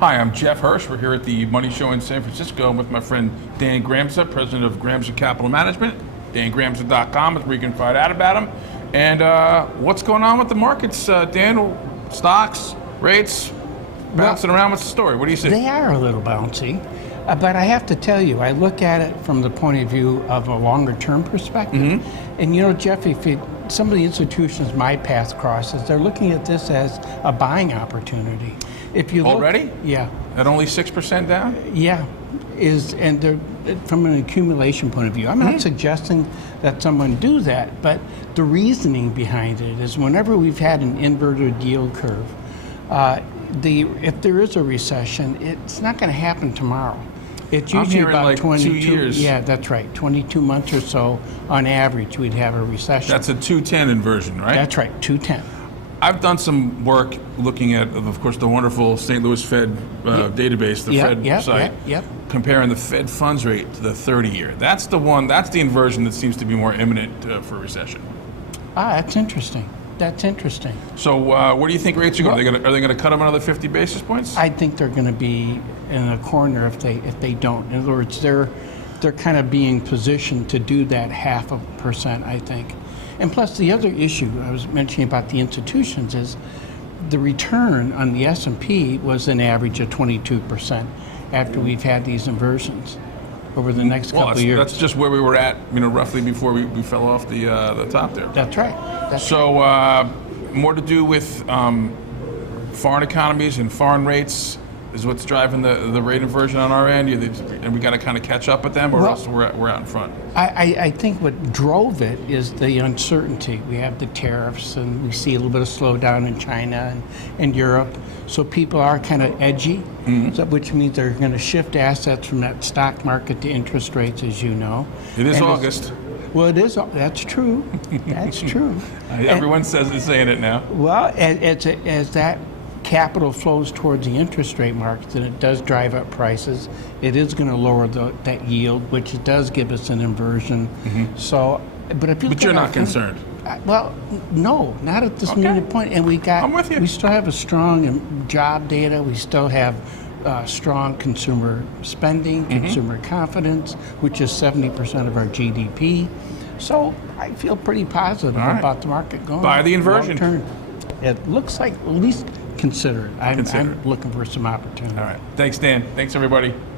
Hi, I'm Jeff Hirsch. We're here at the Money Show in San Francisco. I'm with my friend Dan Gramza, president of Gramza Capital Management. DanGramza.com is where you can find out about him. And what's going on with the markets, Dan? Stocks, rates, bouncing around. What's the story? What do you see? They are a little bouncy, but I have to tell you, I look at it from the point of view of a longer-term perspective. And you know, Jeff, some of the institutions my path crosses, they're looking at this as a buying opportunity. If you Already? look, yeah, At only 6% down? yeah, and they're, from an accumulation point of view, I'm not suggesting that someone do that, but the reasoning behind it is whenever we've had an inverted yield curve, if there is a recession, it's not going to happen tomorrow. It's usually about like 22 2 years. Yeah, that's right. 22 months or so on average, we'd have a recession. That's a 210 inversion, right? That's right, 210. I've done some work looking at, of course, the wonderful St. Louis Fed database, the Fed site, comparing the Fed funds rate to the 30-year. That's the one, that's the inversion that seems to be more imminent for a recession. That's interesting. That's interesting. So where do you think rates are going? Are they going to cut them another 50 basis points? I think they're going to be in a corner if they don't. In other words, they're kind of being positioned to do that 0.5%, I think. And plus, the other issue I was mentioning about the institutions is the return on the S&P was an average of 22% after we've had these inversions over the next couple of years. That's just where we were at, roughly before we fell off the top there. That's right. More to do with foreign economies and foreign rates is what's driving the rate inversion on our end, and we got to kind of catch up with them, or else we're out in front. I think what drove it is the uncertainty. We have the tariffs, and we see a little bit of slowdown in China and Europe. So people are kind of edgy, which means they're going to shift assets from that stock market to interest rates, as you know. It is August. Well, it is. That's true. That's true. Everyone is saying it now. Well, as that capital flows towards the interest rate markets, and it does drive up prices, it is going to lower that yield, which it does give us an inversion. So, but you're not concerned. Well, no, not at this minute point. And I'm with you. We still have a strong job data. We still have strong consumer spending, consumer confidence, which is 70% of our GDP. So I feel pretty positive about the market going. Buy the inversion. Long-term. It looks like at least consider it. I'm looking for some opportunity. All right. Thanks, Dan. Thanks, everybody.